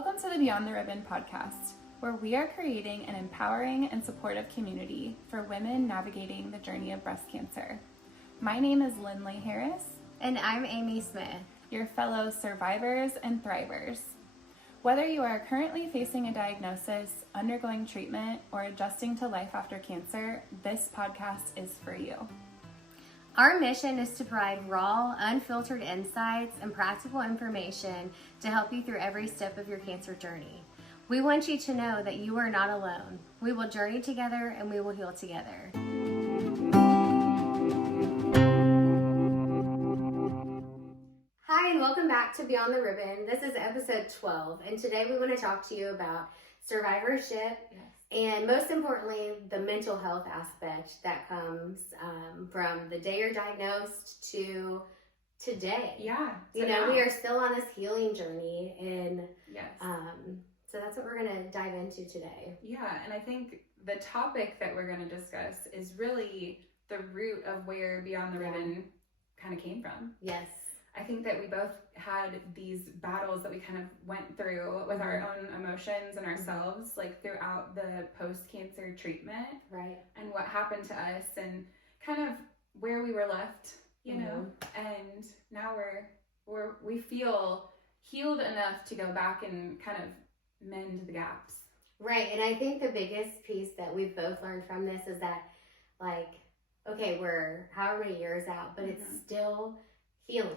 Welcome to the Beyond the Ribbon podcast, where we are creating an empowering and supportive community for women navigating the journey of breast cancer. My name is Lindley Harris. And I'm Amy Smith, your fellow survivors and thrivers. Whether you are currently facing a diagnosis, undergoing treatment, or adjusting to life after cancer, this podcast is for you. Our mission is to provide raw, unfiltered insights and practical information to help you through every step of your cancer journey. We want you to know that you are not alone. We will journey together and we will heal together. Hi, and welcome back to Beyond the Ribbon. This is episode 12, and today we want to talk to you about survivorship. Yes. And most importantly, the mental health aspect that comes from the day you're diagnosed to today. Yeah. We are still on this healing journey, and yes. So that's what we're going to dive into today. Yeah, and I think the topic that we're going to discuss is really the root of where Beyond the Ribbon kind of came from. Yes. I think that we both had these battles that we kind of went through with our own emotions and ourselves, like throughout the post-cancer treatment. Right. And what happened to us and kind of where we were left, you know. And now we feel healed enough to go back and kind of mend the gaps. Right. And I think the biggest piece that we've both learned from this is that, like, okay, we're however many years out, but it's still healing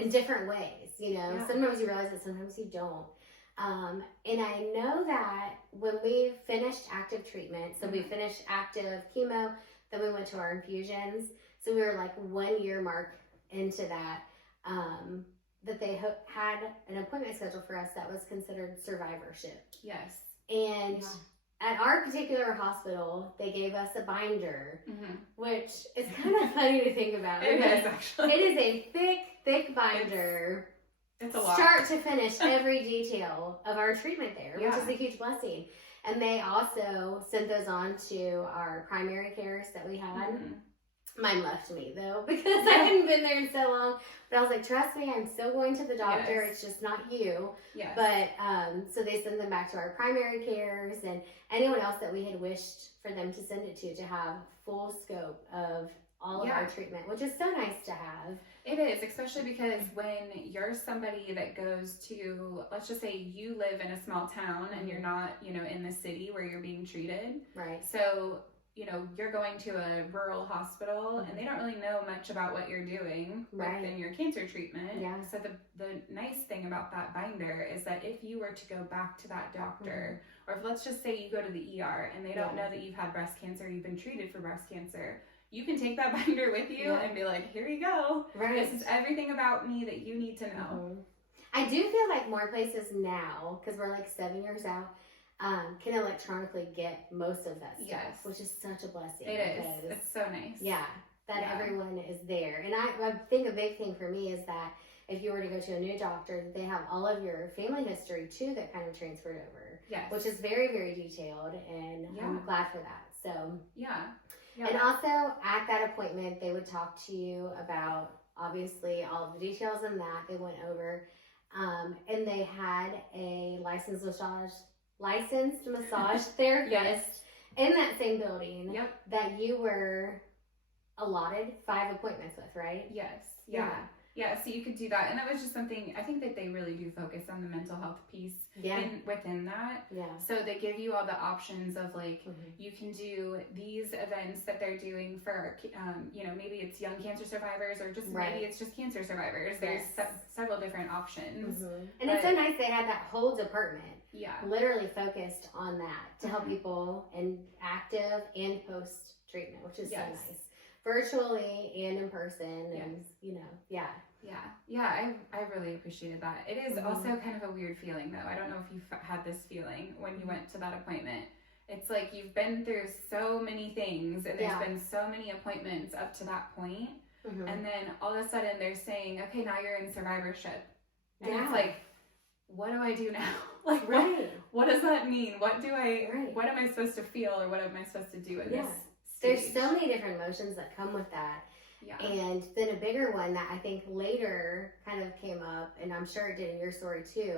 in different ways, you know. Yeah. Sometimes you realize it, sometimes you don't. And I know that when we finished active treatment, so we finished active chemo, then we went to our infusions. So we were like 1 year mark into that, that they had an appointment scheduled for us that was considered survivorship. Yes. And at our particular hospital, they gave us a binder, which is kind of funny to think about. It is, actually. It is a thick binder. It's a lot. Start to finish, every detail of our treatment there, which is a huge blessing. And they also sent those on to our primary cares that we had. Mine left me, though, because I hadn't been there in so long. But I was like, trust me, I'm still going to the doctor. Yes. It's just not you. Yes. But, so they sent them back to our primary cares and anyone else that we had wished for them to send it to have full scope of all of our treatment, which is so nice to have. It is, especially because when you're somebody that goes to, let's just say you live in a small town and you're not, in the city where you're being treated. Right. So, you're going to a rural hospital and they don't really know much about what you're doing within your cancer treatment. Yeah. So the nice thing about that binder is that if you were to go back to that doctor, or if let's just say you go to the ER and they don't know that you've had breast cancer, you've been treated for breast cancer, you can take that binder with you and be like, here you go. Right. This is everything about me that you need to know. I do feel like more places now, because we're like 7 years out, can electronically get most of that stuff, which is such a blessing. It is. It's so nice. Yeah, that everyone is there. And I think a big thing for me is that if you were to go to a new doctor, they have all of your family history too that kind of transferred over. Yes. Which is very, very detailed, and I'm glad for that. So and also at that appointment, they would talk to you about obviously all of the details in that they went over, and they had a licensed massage therapist in that same building that you were allotted 5 appointments with, right? Yes. Yeah, so you could do that. And that was just something, I think that they really do focus on the mental health piece within that. Yeah. So they give you all the options of like, you can do these events that they're doing for, maybe it's young cancer survivors or just maybe it's just cancer survivors. There's several different options. And it's so nice they had that whole department literally focused on that to help people in active and post treatment, which is so nice. Virtually and in person, and I really appreciated that. It is also kind of a weird feeling, though. I don't know if you've had this feeling when you went to that appointment. It's like you've been through so many things, and there's been so many appointments up to that point, and then all of a sudden they're saying, okay, now you're in survivorship, and it's like, what do I do now? Like, what does that mean? What am I supposed to feel, or what am I supposed to do in this? There's so many different emotions that come with that. Yeah. And then a bigger one that I think later kind of came up, and I'm sure it did in your story too,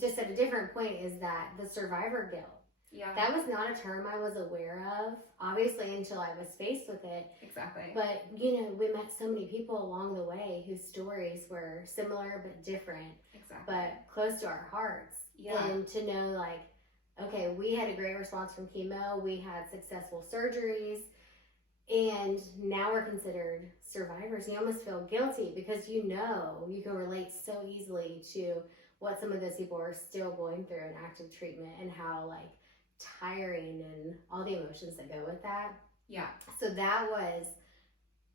just at a different point, is that the survivor guilt. Yeah. That was not a term I was aware of, obviously, until I was faced with it. Exactly. But, you know, we met so many people along the way whose stories were similar but different. Exactly. But close to our hearts. Yeah. And to know, like, okay, we had a great response from chemo. We had successful surgeries. And now we're considered survivors. You almost feel guilty because you know you can relate so easily to what some of those people are still going through in active treatment and how, like, tiring and all the emotions that go with that. Yeah. So that was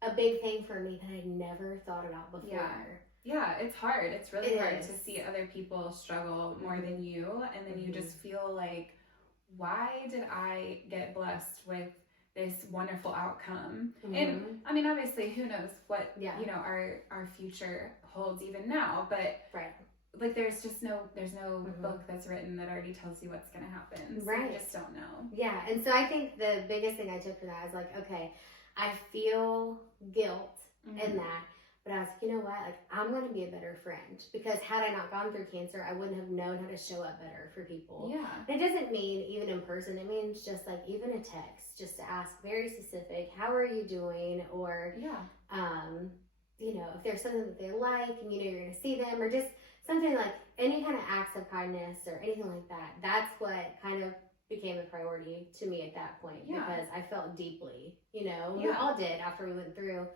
a big thing for me that I never thought about before. Yeah, it's hard. It's really hard is. to see other people struggle more than you, and then you just feel like, why did I get blessed with this wonderful outcome? And I mean, obviously, who knows what you know our future holds even now, but like there's no book that's written that already tells you what's going to happen. So you just don't know. Yeah, and so I think the biggest thing I took from that is like, okay, I feel guilt in that, but I was like, you know what, like I'm going to be a better friend, because had I not gone through cancer, I wouldn't have known how to show up better for people. Yeah. And it doesn't mean even in person. It means just like even a text, just to ask very specific, how are you doing? Or you know, if there's something that they like and you know you're going to see them, or just something like any kind of acts of kindness or anything like that. That's what kind of became a priority to me at that point, because I felt deeply, you know, we all did after we went through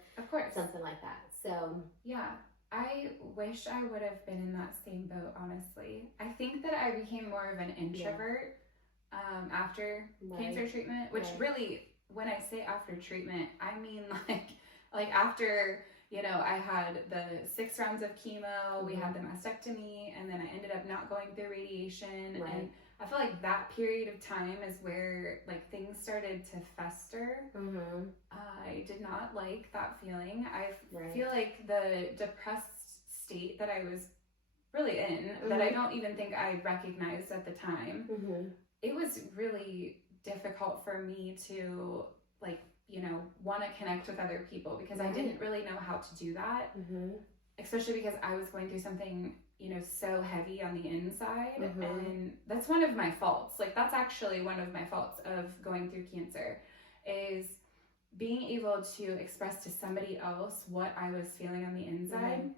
something like that. So yeah, I wish I would have been in that same boat, honestly. I think that I became more of an introvert after cancer treatment, which really, when I say after treatment, I mean like after, you know, I had the 6 rounds of chemo, we had the mastectomy, and then I ended up not going through radiation. And I feel like that period of time is where like things started to fester. I did not like that feeling. I feel like the depressed state that I was really in, that I don't even think I recognized at the time, it was really difficult for me to like, you know, want to connect with other people, because I didn't really know how to do that, especially because I was going through something, you know, so heavy on the inside. And that's one of my faults. Like, that's actually one of my faults of going through cancer, is being able to express to somebody else what I was feeling on the inside.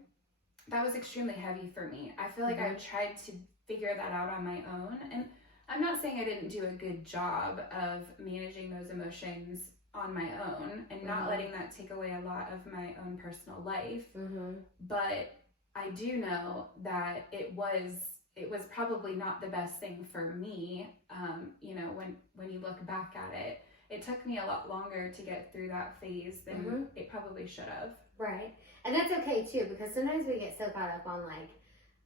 That was extremely heavy for me. I feel like I tried to figure that out on my own. And I'm not saying I didn't do a good job of managing those emotions on my own and not letting that take away a lot of my own personal life. But I do know that it was probably not the best thing for me. You know, when you look back at it, it took me a lot longer to get through that phase than it probably should have. Right. And that's okay too, because sometimes we get so caught up on like,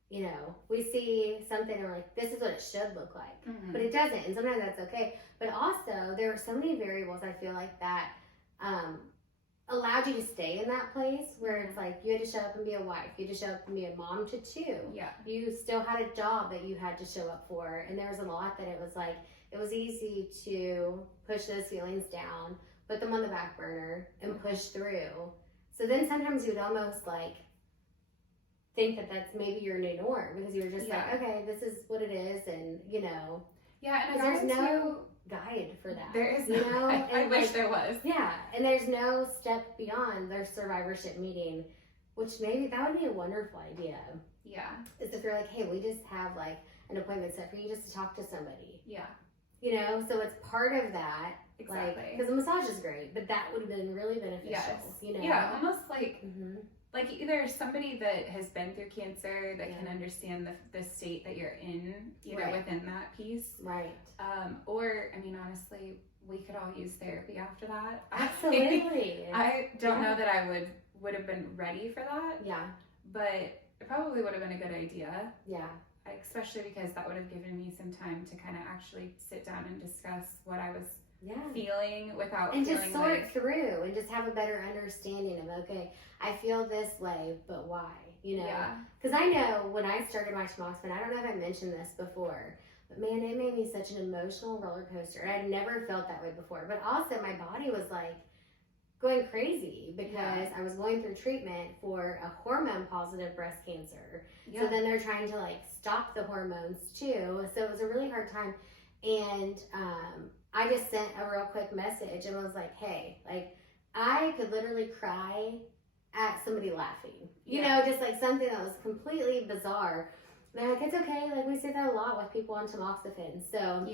you know, we see something and we're like, this is what it should look like, but it doesn't. And sometimes that's okay. But also there are so many variables, I feel like, that allowed you to stay in that place where it's like you had to show up and be a wife, you had to show up and be a mom to 2. Yeah. You still had a job that you had to show up for. And there was a lot that it was like, it was easy to push those feelings down, put them on the back burner, and push through. So then sometimes you would almost like think that that's maybe your new norm, because you were just like, okay, this is what it is, and you know. Yeah, and there's no guide for that. There is, you know. I wish there was. Yeah, and there's no step beyond their survivorship meeting, which maybe that would be a wonderful idea. Yeah. Is if you're like, hey, we just have like an appointment set for you just to talk to somebody. Yeah. You know, so it's part of that. Exactly. Like, because the massage is great, but that would have been really beneficial. Yes. You know. Yeah, almost like. Like either somebody that has been through cancer that can understand the state that you're in, you know, within that piece. Right. Or, I mean, honestly, we could all use therapy after that. Absolutely. I don't know that I would have been ready for that. Yeah. But it probably would have been a good idea. Yeah. Especially because that would have given me some time to kind of actually sit down and discuss what I was feeling without and feeling just sort through and just have a better understanding of, okay, I feel this way, but why? You know, because I know when I started my tamoxifen, I don't know if I mentioned this before, but man, it made me such an emotional roller coaster, and I'd never felt that way before. But also, my body was like going crazy because I was going through treatment for a hormone positive breast cancer. Yeah. So then they're trying to like stop the hormones too. So it was a really hard time. And I just sent a real quick message and was like, hey, like I could literally cry at somebody laughing, you know, just like something that was completely bizarre. They're like, it's okay. Like we say that a lot with people on tamoxifen. So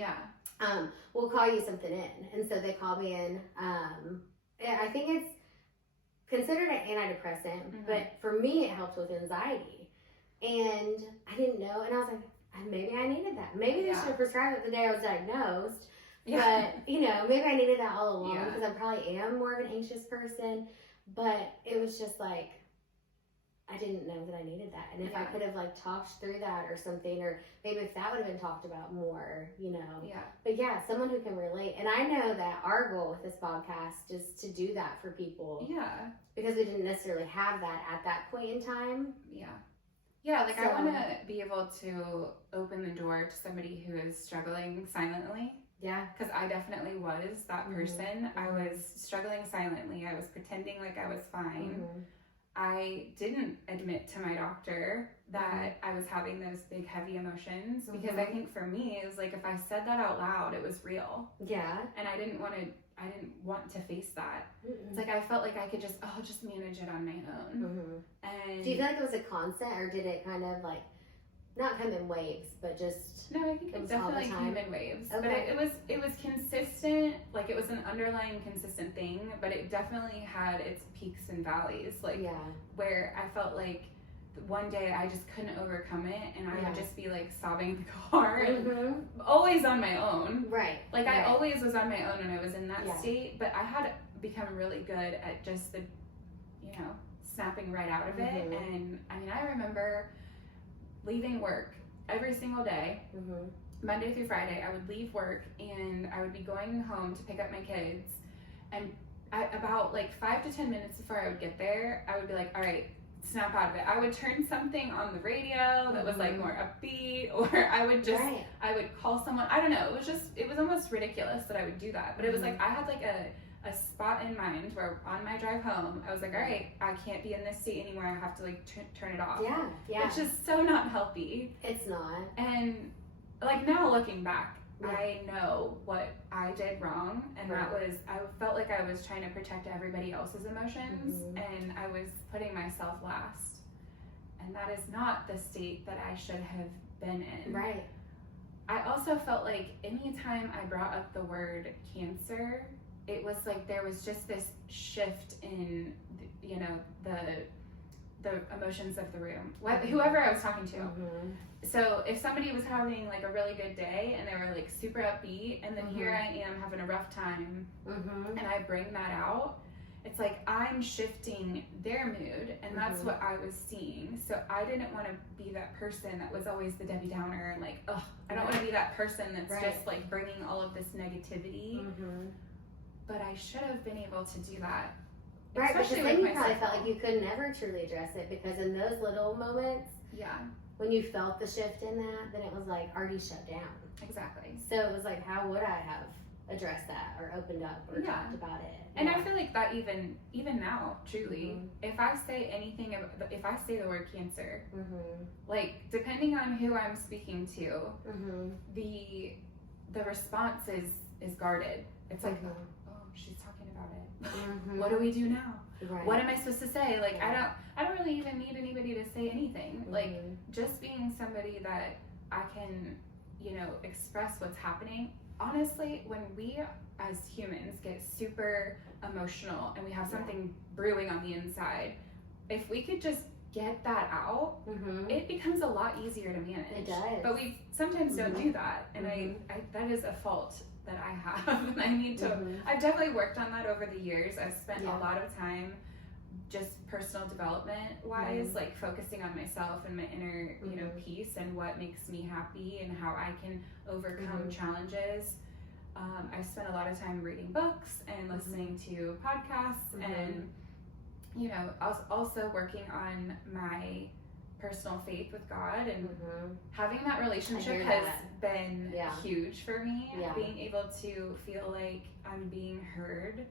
we'll call you something in. And so they called me in. I think it's considered an antidepressant, but for me, it helped with anxiety. And I didn't know. And I was like, maybe I needed that. Maybe they should have prescribed it the day I was diagnosed. Yeah. But, you know, maybe I needed that all along because I probably am more of an anxious person. But it was just like, I didn't know that I needed that. And if I could have like talked through that or something, or maybe if that would have been talked about more, you know. Yeah. But yeah, someone who can relate. And I know that our goal with this podcast is to do that for people. Yeah. Because we didn't necessarily have that at that point in time. Yeah. Yeah, like I want to be able to open the door to somebody who is struggling silently. Yeah. Because I definitely was that person. I was struggling silently. I was pretending like I was fine. I didn't admit to my doctor that I was having those big, heavy emotions because I think for me, it was like if I said that out loud, it was real. Yeah. And I didn't want to face that. It's like I felt like I could just manage it on my own. And do you feel like it was a constant, or did it kind of like not come in waves, but just no? I think it definitely came in waves, but it was consistent. Like it was an underlying consistent thing, but it definitely had its peaks and valleys. Like where I felt like one day I just couldn't overcome it, and I would just be like sobbing in the car, and always on my own. Right. Like I always was on my own when I was in that state, but I had become really good at just the, you know, snapping right out of it. And I mean, I remember leaving work every single day, Monday through Friday. I would leave work and I would be going home to pick up my kids, and about like 5 to 10 minutes before I would get there, I would be like, all right, snap out of it. I would turn something on the radio that was like more upbeat, or I would just I would call someone. I don't know, it was almost ridiculous that I would do that, but it was like I had like a spot in mind where on my drive home I was like, all right, I can't be in this state anymore. I have to like turn it off. Yeah. Which is so not healthy. It's not. And like now looking back, I know what I did wrong, and that was I felt like I was trying to protect everybody else's emotions, and I was putting myself last, and that is not the state that I should have been in. Right. I also felt like anytime I brought up the word cancer, it was like there was just this shift in, you know, the emotions of the room, whoever I was talking to. So if somebody was having like a really good day and they were like super upbeat, and then here I am having a rough time, and I bring that out, it's like I'm shifting their mood, and that's what I was seeing. So I didn't want to be that person that was always the Debbie Downer, and like, I don't want to be that person that's just like bringing all of this negativity. But I should have been able to do that. Right, because then you probably felt like you could never truly address it, because in those little moments, when you felt the shift in that, then it was like already shut down. Exactly. So it was like, how would I have addressed that or opened up or talked about it? And I feel like that even now, truly, if I say anything, if I say the word cancer, like depending on who I'm speaking to, the response is guarded. It's like, she's talking about it. What do we do now? What am I supposed to say? Like I don't really even need anybody to say anything. Like just being somebody that I can, you know, express what's happening. Honestly, when we as humans get super emotional and we have something brewing on the inside, if we could just get that out, it becomes a lot easier to manage. It does. But we sometimes don't do that, and I that is a fault that I have, and I need to I've definitely worked on that over the years. I've spent a lot of time just personal development wise, like focusing on myself and my inner, you know, peace and what makes me happy and how I can overcome challenges. I've spent a lot of time reading books and listening to podcasts, and you know, I was also working on my personal faith with God, and having that relationship has been huge for me. Being able to feel like I'm being heard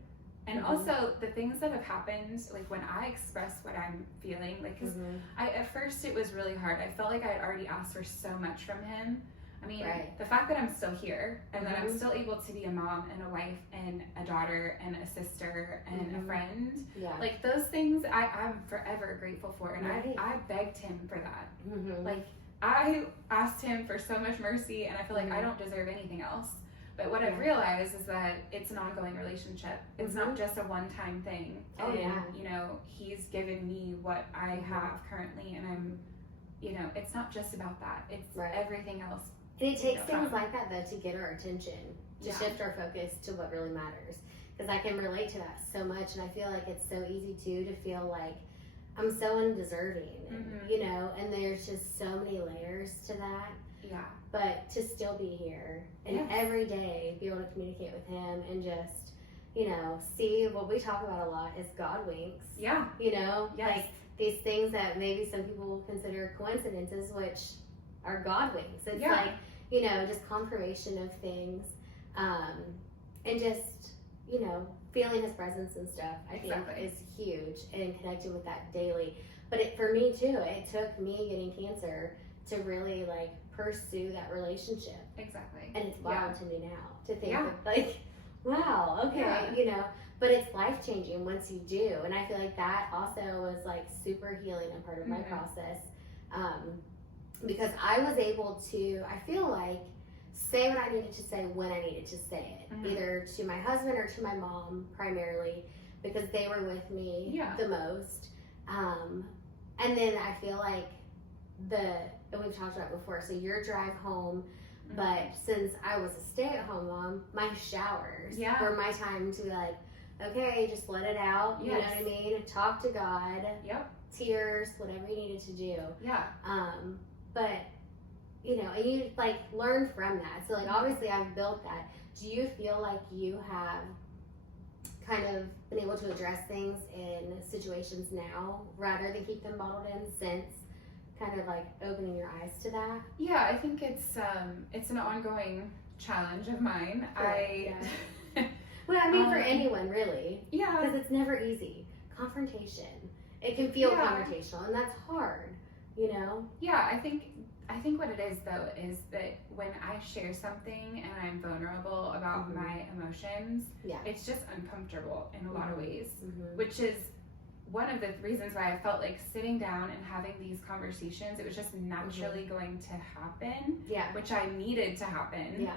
And also the things that have happened, like when I express what I'm feeling, like, cause at first it was really hard. I felt like I had already asked for so much from him. I mean, the fact that I'm still here and that I'm still able to be a mom and a wife and a daughter and a sister and a friend, like those things I'm forever grateful for. And I begged him for that. Like I asked him for so much mercy, and I feel like I don't deserve anything else. But what I've realized is that it's an ongoing relationship. It's not just a one-time thing. You know, he's given me what I have currently, and I'm, you know, it's not just about that. It's everything else. And it takes things like that, though, to get our attention, to shift our focus to what really matters. Because I can relate to that so much, and I feel like it's so easy, too, to feel like I'm so undeserving, you know, and there's just so many layers to that. Yeah. But to still be here and every day be able to communicate with him and just, you know, see what we talk about a lot is God winks. Yeah. You know, like these things that maybe some people will consider coincidences, which are God winks. It's like, you know, just confirmation of things, and just, you know, feeling his presence and stuff, I think is huge, and connecting with that daily. But for me too, it took me getting cancer to really like pursue that relationship. Exactly. And it's wild to me now to think of, like, wow, okay, you know, but it's life changing once you do. And I feel like that also was like super healing and part of my process. Because I was able to, I feel like, say what I needed to say when I needed to say it, either to my husband or to my mom primarily, because they were with me the most. And then I feel like and we've talked about before, so your drive home, but since I was a stay-at-home mom, my showers were my time to be like, okay, just let it out, you know what I mean? Talk to God, tears, whatever you needed to do. But, you know, and you, like, learn from that. So, like, obviously I've built that. Do you feel like you have kind of been able to address things in situations now rather than keep them bottled in, since kind of like opening your eyes to that? Yeah, I think it's an ongoing challenge of mine. Well, I mean, for anyone really. Yeah. Because it's never easy. Confrontation. It can feel confrontational, and that's hard, you know? Yeah, I think what it is, though, is that when I share something and I'm vulnerable about my emotions, it's just uncomfortable in a lot of ways, which is one of the reasons why I felt like sitting down and having these conversations, it was just naturally going to happen, which I needed to happen.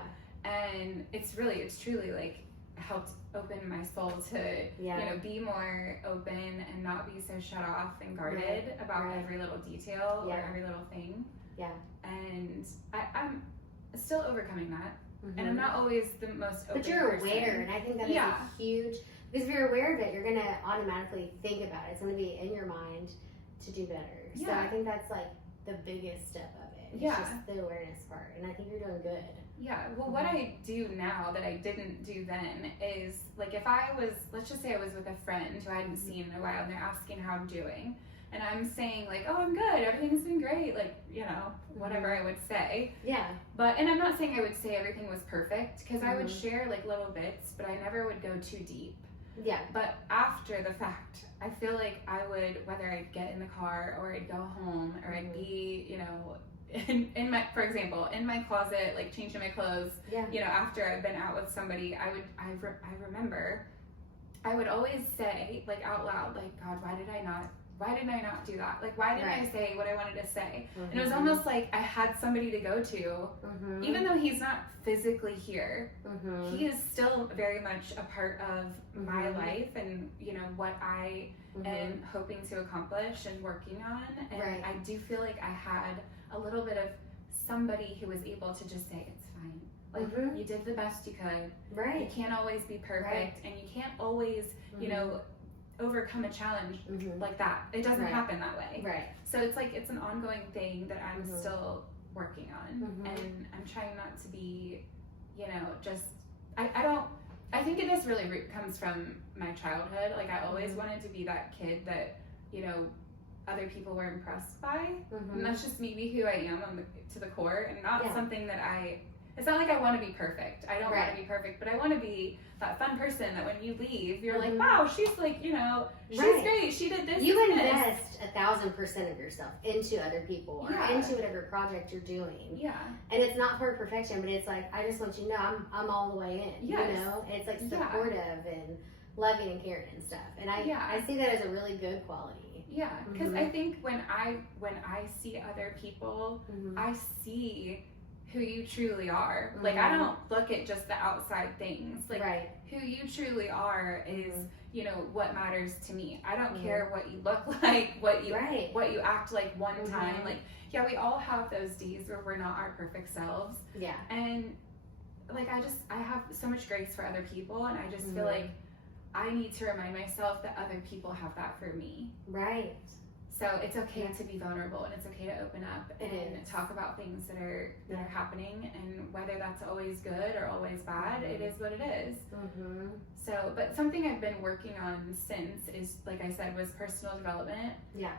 And it's truly like helped open my soul to, you know, be more open and not be so shut off and guarded about every little detail or every little thing. And I'm still overcoming that. And I'm not always the most open But you're person. aware, and I think that is a huge, because if you're aware of it, you're going to automatically think about it. It's going to be in your mind to do better. So I think that's like the biggest step of it. It's just the awareness part, and I think you're doing good. Yeah, well, what I do now that I didn't do then is, like, if I was, let's just say I was with a friend who I hadn't seen in a while, and they're asking how I'm doing, and I'm saying, like, oh, I'm good, everything's been great, like, you know, whatever I would say. But, and I'm not saying I would say everything was perfect, because I would share, like, little bits, but I never would go too deep. But after the fact, I feel like I would, whether I'd get in the car, or I'd go home, or I'd be, you know, in my, for example, in my closet, like changing my clothes, you know, after I've been out with somebody, I remember I would always say, like, out loud, like, God, why did I not do that? Like, why didn't I say what I wanted to say? And it was almost like I had somebody to go to, even though he's not physically here, he is still very much a part of my life and, you know, what I am hoping to accomplish and working on. And I do feel like I had a little bit of somebody who was able to just say, it's fine. Like, you did the best you could. You can't always be perfect, and you can't always, you know, overcome a challenge like that. It doesn't happen that way. So it's like, it's an ongoing thing that I'm still working on, and I'm trying not to be, you know, just, I think it just really comes from my childhood. Like, I always wanted to be that kid that, you know, other people were impressed by, and that's just maybe who I am to the core, and not something that I it's not like I want to be perfect. I don't want to be perfect, but I want to be that fun person that when you leave, you're like, wow, she's like, you know, she's great. She did this. You and invest 1,000% of yourself into other people or into whatever project you're doing. Yeah. And it's not for perfection, but it's like, I just want you to know I'm all the way in. Yes. You know? It's like supportive and loving and caring and stuff. And I see that as a really good quality. Yeah. Because I think when I see other people, I see who you truly are. Like, I don't look at just the outside things. Like, who you truly are is, you know, what matters to me. I don't care what you look like, what you act like one time. Like, yeah, we all have those days where we're not our perfect selves. Yeah. And, like, I have so much grace for other people, and I just feel like I need to remind myself that other people have that for me. Right. So it's okay to be vulnerable, and it's okay to open up and talk about things that are happening, and whether that's always good or always bad, it is what it is. So, but something I've been working on since is, like I said, was personal development. Yeah.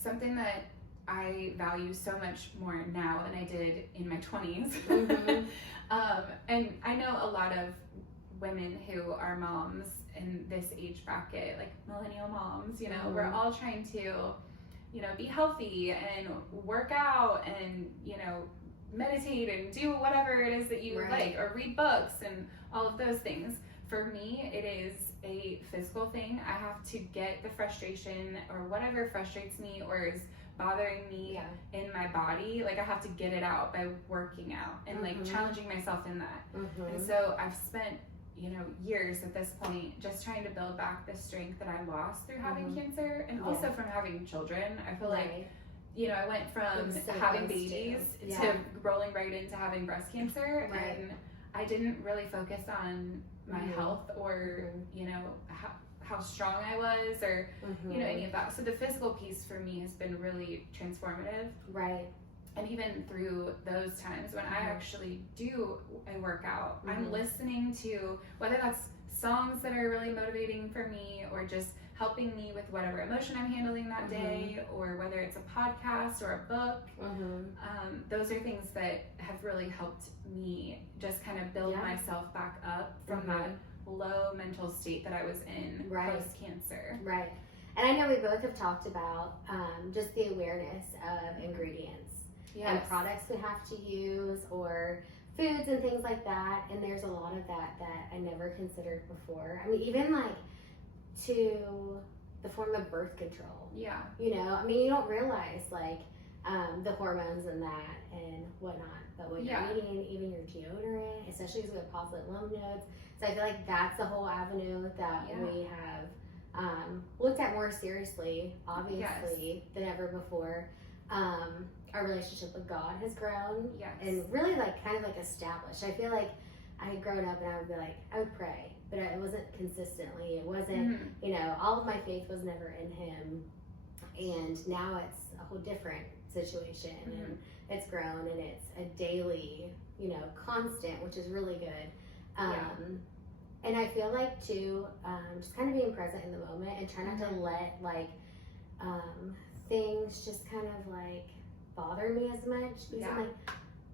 Something that I value so much more now than I did in my 20s. And I know a lot of women who are moms in this age bracket, like millennial moms, you know, we're all trying to, you know, be healthy and work out and, you know, meditate and do whatever it is that you like, or read books and all of those things. For me, it is a physical thing. I have to get the frustration or whatever frustrates me or is bothering me in my body. Like, I have to get it out by working out and like challenging myself in that. And so I've spent, you know, years at this point just trying to build back the strength that I lost through having cancer, and also from having children. I feel like, you know, I went from having babies to rolling right into having breast cancer, and I didn't really focus on my health or, you know, how strong I was or, you know, any of that. So the physical piece for me has been really transformative. Right. And even through those times when I actually do a workout, I'm listening to, whether that's songs that are really motivating for me or just helping me with whatever emotion I'm handling that day, or whether it's a podcast or a book. Those are things that have really helped me just kind of build myself back up from that low mental state that I was in post-cancer. Right. And I know we both have talked about just the awareness of ingredients. And products we have to use, or foods and things like that. And there's a lot of that I never considered before. I mean, even like to the form of birth control. Yeah. You know, I mean, you don't realize like the hormones and that and whatnot. But what you're eating, even your deodorant, especially because we have positive lymph nodes. So I feel like that's the whole avenue that we have looked at more seriously, obviously, than ever before. Our relationship with God has grown and really like kind of like established. I feel like I had grown up and I would be like, I would pray, but it wasn't consistently. It wasn't, you know, all of my faith was never in Him. And now it's a whole different situation and it's grown and it's a daily, you know, constant, which is really good. And I feel like too, just kind of being present in the moment and try not to let like things just kind of like bother me as much, because I'm like,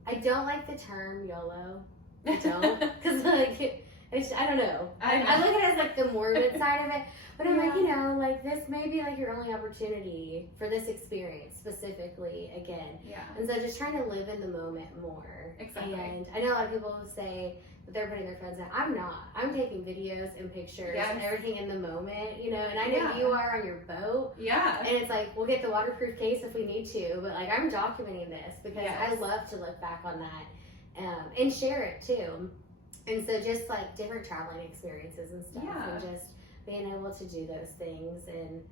I don't like the term YOLO. I don't, because like I don't know. I look at it as like the morbid side of it, but I'm like, you know, like this may be like your only opportunity for this experience specifically again. Yeah. And so just trying to live in the moment more. Exactly. And I know a lot of people who say that they're putting their phones down. I'm not. I'm taking videos and pictures and everything in the moment, you know, and I know you are on your boat. Yeah. And it's like, we'll get the waterproof case if we need to, but like I'm documenting this because I love to look back on that and share it too. And so just like different traveling experiences and stuff and just being able to do those things. And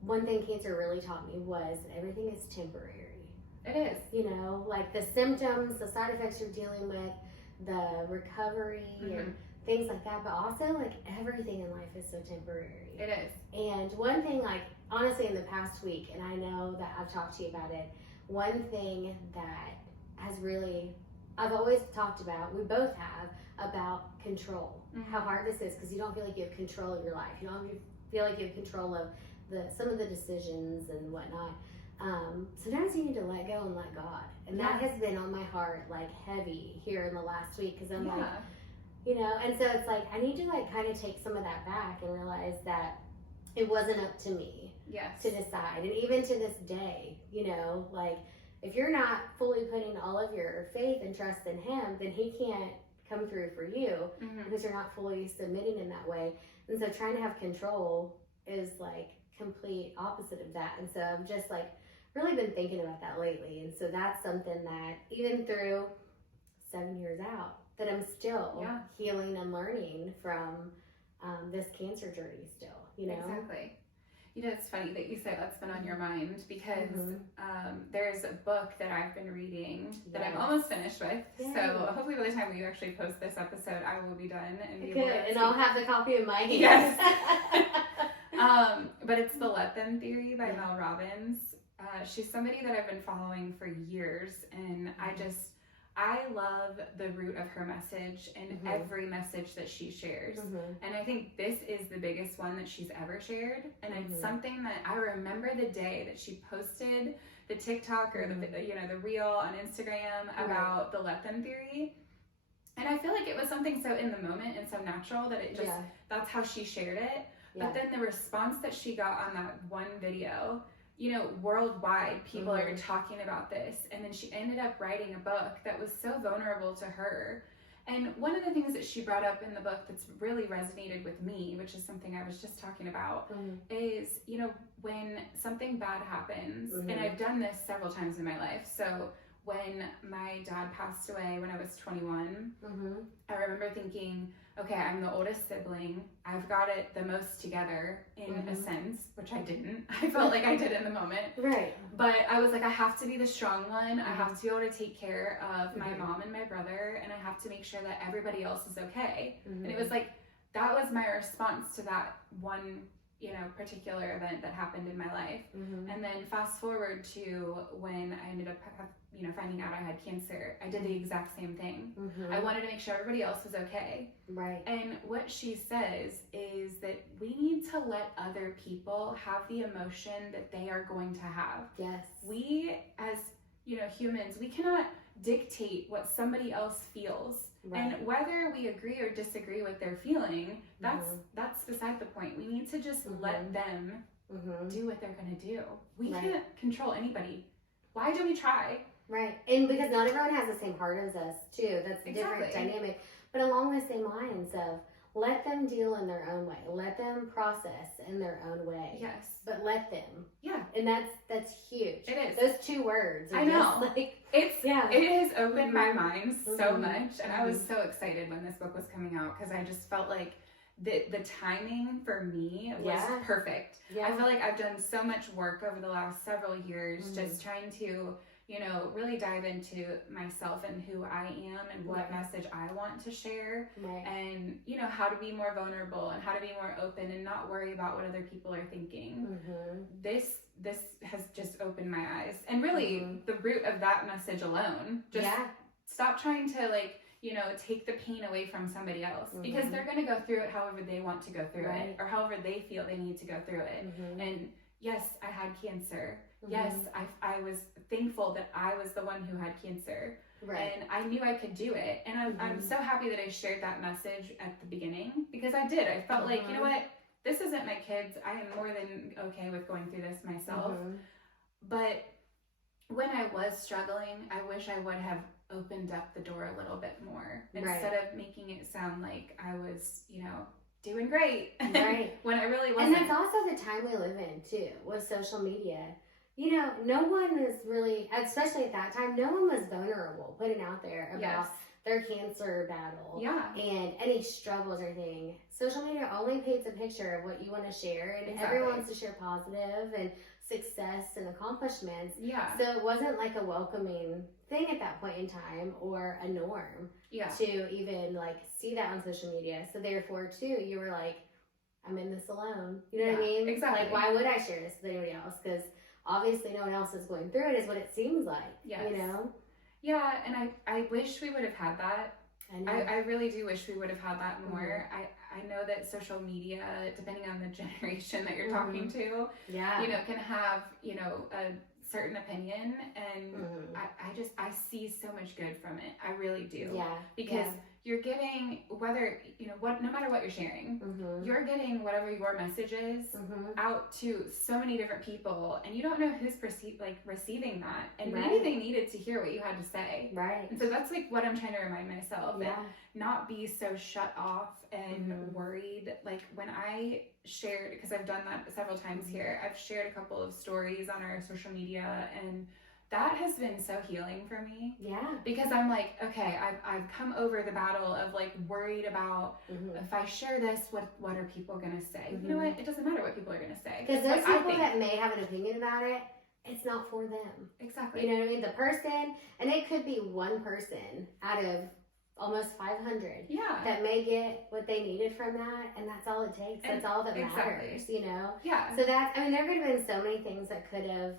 one thing cancer really taught me was everything is temporary. It is. You know, like the symptoms, the side effects you're dealing with, the recovery and things like that, but also like everything in life is so temporary. It is. And one thing, like honestly in the past week, and I know that I've talked to you about it, one thing that has really, I've always talked about, we both have, about control. How hard this is because you don't feel like you have control of your life. You don't feel like you have control of some of the decisions and whatnot. Sometimes you need to let go and let God. And that has been on my heart, like, heavy here in the last week, because I'm like, you know, and so it's like, I need to, like, kind of take some of that back and realize that it wasn't up to me to decide. And even to this day, you know, like, if you're not fully putting all of your faith and trust in Him, then He can't come through for you because you're not fully submitting in that way. And so trying to have control is, like, complete opposite of that. And so I've just, like, really been thinking about that lately. And so that's something that even through 7 years out, that I'm still healing and learning from this cancer journey still, you know? Exactly. You know, it's funny that you say that's been on your mind, because there's a book that I've been reading that I'm almost finished with. Yay. So hopefully by the time we actually post this episode, I will be done and be able to and I'll have the copy in my hand. Yes. But it's The Let Them Theory by Mel Robbins. She's somebody that I've been following for years, and I love the root of her message and every message that she shares. And I think this is the biggest one that she's ever shared. And it's something that I remember the day that she posted the TikTok or the reel on Instagram about the Let Them Theory. And I feel like it was something so in the moment and so natural that it just, that's how she shared it. But then the response that she got on that one video, you know, worldwide, people are talking about this. And then she ended up writing a book that was so vulnerable to her. And one of the things that she brought up in the book that's really resonated with me, which is something I was just talking about, is, you know, when something bad happens, and I've done this several times in my life. So when my dad passed away when I was 21, I remember thinking, okay, I'm the oldest sibling. I've got it the most together in a sense, which I didn't. I felt like I did in the moment. Right. But I was like, I have to be the strong one. I have to be able to take care of my mom and my brother, and I have to make sure that everybody else is okay. And it was like, that was my response to that one, you know, particular event that happened in my life. And then fast forward to when I ended up, you know, finding out I had cancer, I did the exact same thing. I wanted to make sure everybody else was okay. Right. And what she says is that we need to let other people have the emotion that they are going to have. Yes. We, as, you know, humans, we cannot dictate what somebody else feels. Right. And whether we agree or disagree with their feeling, that's beside the point. We need to just let them do what they're going to do. We can't control anybody. Why do we try? Right. And because not everyone has the same heart as us, too. That's a different dynamic. But along the same lines of, let them deal in their own way. Let them process in their own way. Yes. But let them. Yeah. And that's huge. It is. Those two words. I know. Like, it has opened my mind so much. And I was so excited when this book was coming out, because I just felt like the timing for me was perfect. I feel like I've done so much work over the last several years just trying to, you know, really dive into myself and who I am and what message I want to share, and, you know, how to be more vulnerable and how to be more open and not worry about what other people are thinking. This has just opened my eyes, and really the root of that message alone, just stop trying to, like, you know, take the pain away from somebody else, because they're going to go through it however they want to go through it, or however they feel they need to go through it. And yes, I had cancer. Yes, I was thankful that I was the one who had cancer. Right. And I knew I could do it. And I'm so happy that I shared that message at the beginning, because I did. I felt like, you know what? This isn't my kids. I am more than okay with going through this myself. But when I was struggling, I wish I would have opened up the door a little bit more, instead of making it sound like I was, you know, doing great. Right. When I really wasn't. And that's also the time we live in, too, with social media. You know, no one is really, especially at that time, no one was vulnerable putting out there about their cancer battle and any struggles or anything. Social media only paints a picture of what you want to share, and everyone wants to share positive and success and accomplishments. So it wasn't like a welcoming thing at that point in time, or a norm to even, like, see that on social media. So therefore, too, you were like, I'm in this alone. You know what I mean? Exactly. Like, why would I share this with anybody else? Because obviously no one else is going through it, is what it seems like. Yes. You know? Yeah, and I wish we would have had that. I really do wish we would have had that more. I know that social media, depending on the generation that you're talking to, you know, can have, you know, a certain opinion, and I see so much good from it. I really do. Yeah. Because you're getting, whether, no matter what you're sharing, you're getting whatever your message is out to so many different people, and you don't know who's receiving that, and maybe they needed to hear what you had to say. Right. And so that's like what I'm trying to remind myself, and not be so shut off and worried. Like when I shared, because I've done that several times here, I've shared a couple of stories on our social media, and that has been so healing for me. Yeah. Because I'm like, okay, I've come over the battle of like worried about if I share this, what are people gonna say? You know what? It doesn't matter what people are gonna say. Because those people that may have an opinion about it, it's not for them. Exactly. You know what I mean? The person, and it could be one person out of almost 500 that may get what they needed from that, and that's all it takes. That's all that matters, Yeah. So there could have been so many things that could have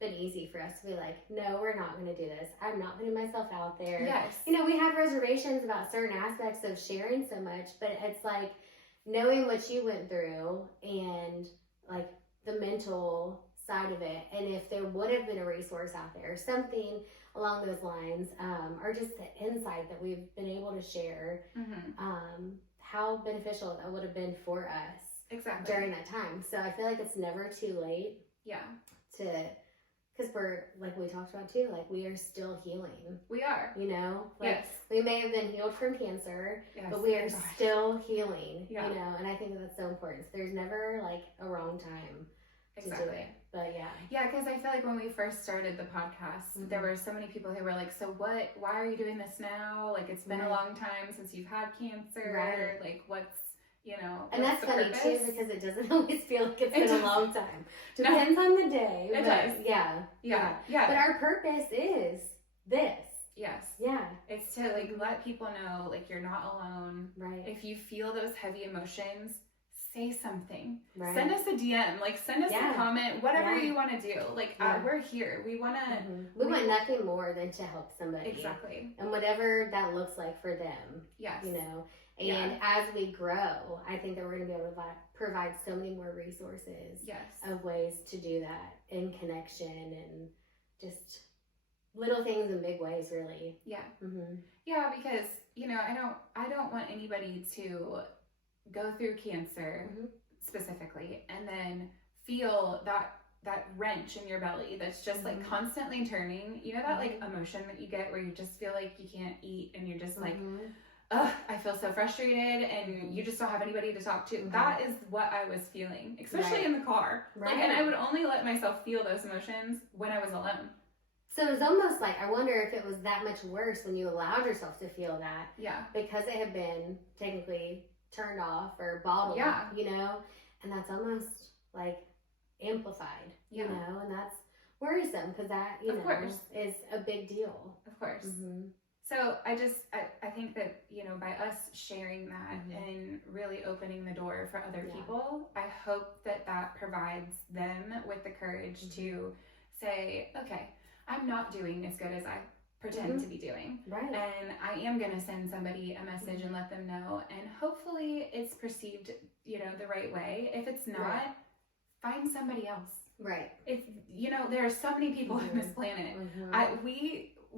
been easy for us to be like, no, we're not going to do this. I'm not putting myself out there. Yes. We had reservations about certain aspects of sharing so much, but it's like knowing what you went through and like the mental side of it, and if there would have been a resource out there, something along those lines, or just the insight that we've been able to share, how beneficial that would have been for us during that time. So I feel like it's never too late. Yeah. Because we're, like we talked about too, like we are still healing. We are. Like we may have been healed from cancer, but we are still healing, and I think that's so important. So there's never like a wrong time to do it. But yeah, because I feel like when we first started the podcast, there were so many people who were like, so why are you doing this now? Like, it's been a long time since you've had cancer. Like, what's and that's funny purpose? too, because it doesn't always feel like it's been a long time. Depends on the day. It does. Yeah. But our purpose is this. Yes. Yeah. It's to like let people know like you're not alone. Right. If you feel those heavy emotions, say something. Right. Send us a DM. Like send us a comment. Whatever you want to do. Like we're here. We want to. We want nothing more than to help somebody. Exactly. And whatever that looks like for them. Yes. And as we grow, I think that we're going to be able to provide so many more resources of ways to do that in connection and just little things in big ways, really. Yeah. Yeah, because, I don't want anybody to go through cancer specifically and then feel that wrench in your belly that's just like constantly turning. That like emotion that you get where you just feel like you can't eat and you're just like, ugh, I feel so frustrated, and you just don't have anybody to talk to. That is what I was feeling, especially in the car. Like, and I would only let myself feel those emotions when I was alone. So it was almost like, I wonder if it was that much worse when you allowed yourself to feel that. Yeah. Because it had been technically turned off or bottled, and that's almost like amplified, and that's worrisome because that, is a big deal. Of course. So I think that, by us sharing that and really opening the door for other people, I hope that provides them with the courage to say, okay, I'm not doing as good as I pretend to be doing. Right. And I am going to send somebody a message and let them know. And hopefully it's perceived, the right way. If it's not, find somebody else. Right. If, there are so many people on this planet.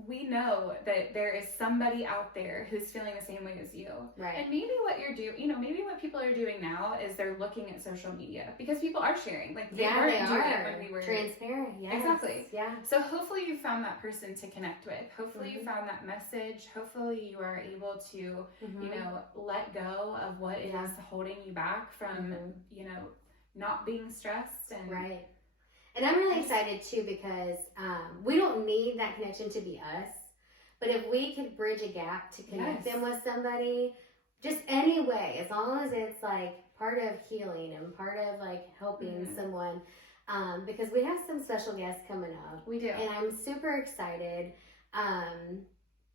We know that there is somebody out there who's feeling the same way as you. Right. And maybe what you're doing, maybe what people are doing now is they're looking at social media because people are sharing. Like they weren't doing it when we were transparent. Yes. Exactly. Yeah. So hopefully you found that person to connect with. Hopefully you found that message. Hopefully you are able to, let go of what is holding you back from, not being stressed and right. And I'm really excited too because we don't need that connection to be us, but if we could bridge a gap to connect them with somebody, just any way, as long as it's like part of healing and part of like helping someone, because we have some special guests coming up. We do. And I'm super excited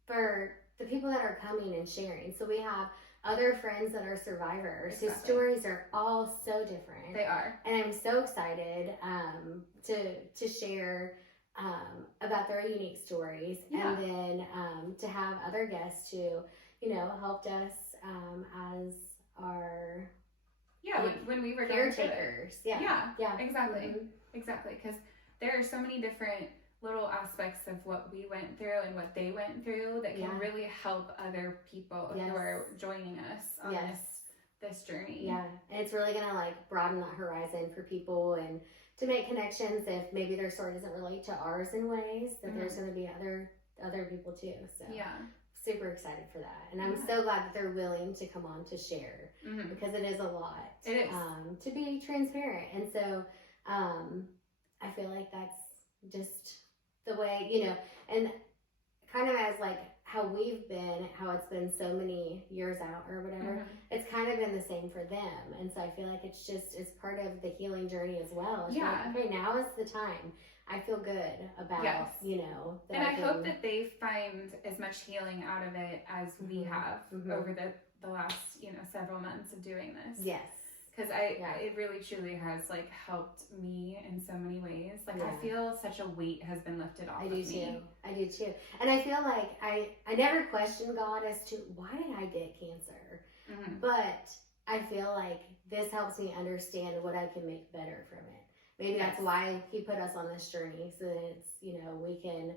for the people that are coming and sharing. So we have other friends that are survivors whose stories are all so different. They are. And I'm so excited to share about their unique stories. And then to have other guests who, helped us as our when we were caretakers. Yeah, exactly. Exactly. Because there are so many different little aspects of what we went through and what they went through that can really help other people who are joining us on this journey. Yeah, and it's really gonna like broaden that horizon for people and to make connections if maybe their story doesn't relate to ours in ways that there's gonna be other people too. So super excited for that, and I'm so glad that they're willing to come on to share because it is a lot. It is to be transparent, and so I feel like that's just the way, you know, and kind of as like how we've been, how it's been so many years out or whatever, it's kind of been the same for them. And so I feel like it's part of the healing journey as well. It's like, okay, now is the time. I feel good about, you know. And I hope that they find as much healing out of it as we have over the last, you know, several months of doing this. Yes. Because it really truly has like helped me in so many ways. Like I feel such a weight has been lifted off of me. I do too. And I feel like I never questioned God as to why did I get cancer, but I feel like this helps me understand what I can make better from it. Maybe that's why He put us on this journey, so that it's, you know, we can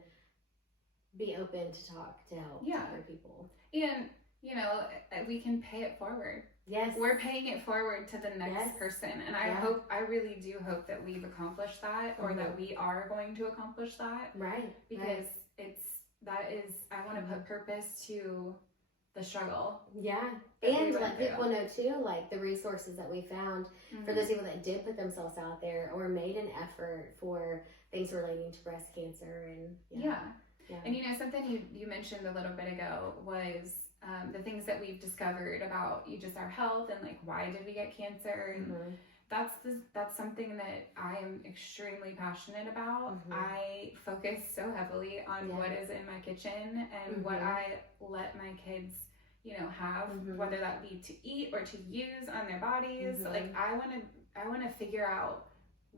be open to talk to help other people. And you know, we can pay it forward. Yes. We're paying it forward to the next person. And I really do hope that we've accomplished that, or that we are going to accomplish that. Right. Because I want to put purpose to the struggle. Yeah. And let people know too, like the resources that we found for those people that did put themselves out there or made an effort for things relating to breast cancer. And And you know, something you mentioned a little bit ago was the things that we've discovered about just our health and like why did we get cancer, and that's something that I am extremely passionate about. I focus so heavily on what is in my kitchen and what I let my kids, you know, have, whether that be to eat or to use on their bodies. Like I want to figure out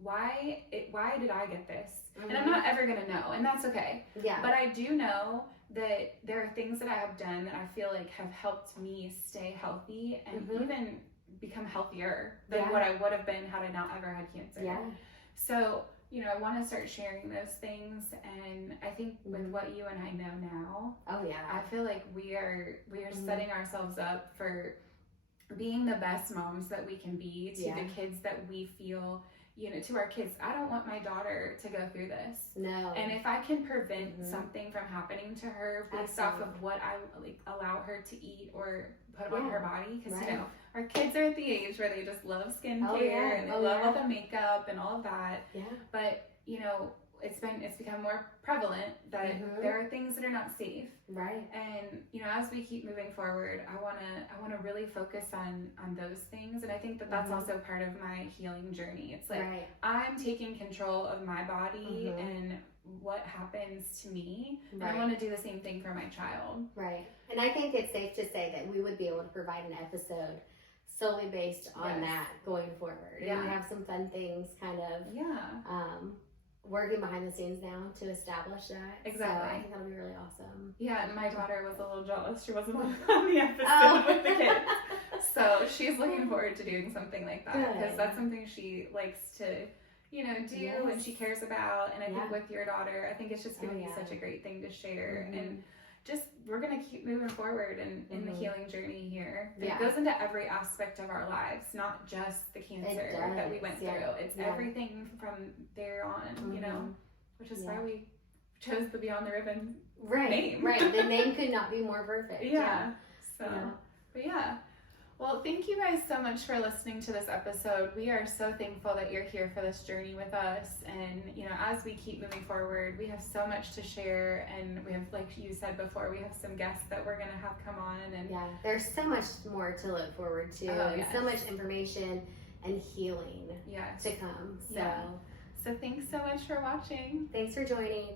why did I get this, and I'm not ever gonna know, and that's okay. But I do know that there are things that I have done that I feel like have helped me stay healthy and even become healthier than what I would have been had I not ever had cancer. So, you know, I want to start sharing those things, and I think with what you and I know now, I feel like we are setting ourselves up for being the best moms that we can be to the kids that we feel, you know, to our kids. I don't want my daughter to go through this. No. And if I can prevent something from happening to her based off of what I like allow her to eat or put on her body, because you know, our kids are at the age where they just love skincare and they love all the makeup and all of that. But you know, it's become more prevalent that there are things that are not safe. Right. And you know, as we keep moving forward, I wanna really focus on those things, and I think that that's also part of my healing journey. It's like I'm taking control of my body and what happens to me, and I want to do the same thing for my child. Right. And I think it's safe to say that we would be able to provide an episode solely based on that going forward. And we have some fun things kind of working behind the scenes now to establish that. Exactly. So I think that'll be really awesome. Yeah, and my daughter was a little jealous. She wasn't on the episode with the kids. So she's looking forward to doing something like that, because that's something she likes to, you know, do and she cares about. And I think with your daughter, I think it's just going to be such a great thing to share. And just, we're going to keep moving forward in the healing journey here. It goes into every aspect of our lives, not just the cancer that we went through. It's everything from there on, you know, which is why we chose the Beyond the Ribbon name. Right. The name could not be more perfect. But well, thank you guys so much for listening to this episode. We are so thankful that you're here for this journey with us. And, you know, as we keep moving forward, we have so much to share. And we have, like you said before, we have some guests that we're going to have come on. And there's so much more to look forward to. And so much information and healing to come. So thanks so much for watching. Thanks for joining.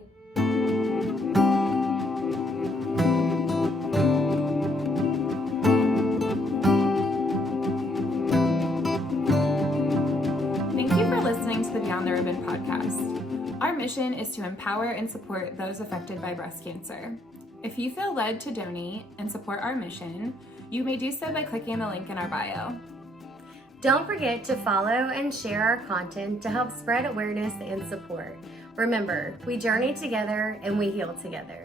Listening to the Beyond the Ribbon podcast. Our mission is to empower and support those affected by breast cancer. If you feel led to donate and support our mission, you may do so by clicking the link in our bio. Don't forget to follow and share our content to help spread awareness and support. Remember, we journey together and we heal together.